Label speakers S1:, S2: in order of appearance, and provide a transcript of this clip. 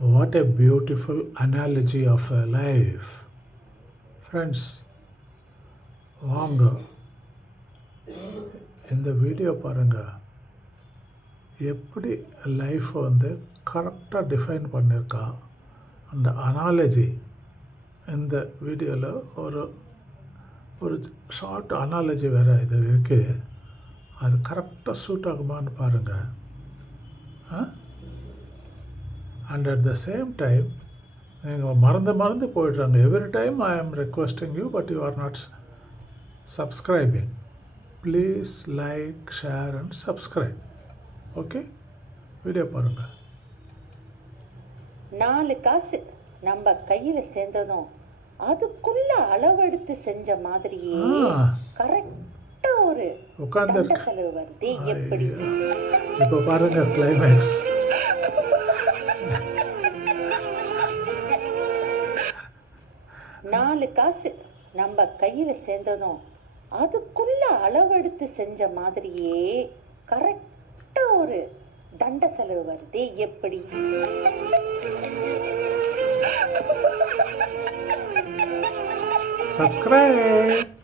S1: What a beautiful analogy of a life friends வாங்க. இந்த video பாருங்கள் எப்படி லைஃப் வந்து கரெக்டாக டிஃபைன் பண்ணியிருக்கா அந்த அனாலஜி இந்த வீடியோவில் ஒரு ஒரு ஷார்ட் அனாலஜி வேறு இது இருக்குது அது கரெக்டாக சூட் ஆகுமான்னு பாருங்கள் ஆ? And at the same time நீங்கள் மறந்து மறந்து போயிடுறாங்க. Every time I am requesting you but you are not subscribing please like share and subscribe okay video பாருங்கள்
S2: நாலு காசு நம்ம கையில சேர்ந்ததும் அதுக்குள்ள அளவெடுத்து செஞ்ச மாதிரியே
S1: ஆ.
S2: கரெக்டா ஒரு செலவு வருது. எப்படி?
S1: இப்போ பாருங்கள் கிளைமேக்ஸ்
S2: நாலு காசு நம்ம கையில் சேர்ந்ததும் அதுக்குள்ள அளவெடுத்து செஞ்ச மாதிரியே கரெக்டாக ஒரு தண்ட செலவு வருது எப்படி?
S1: சப்ஸ்கிரைப்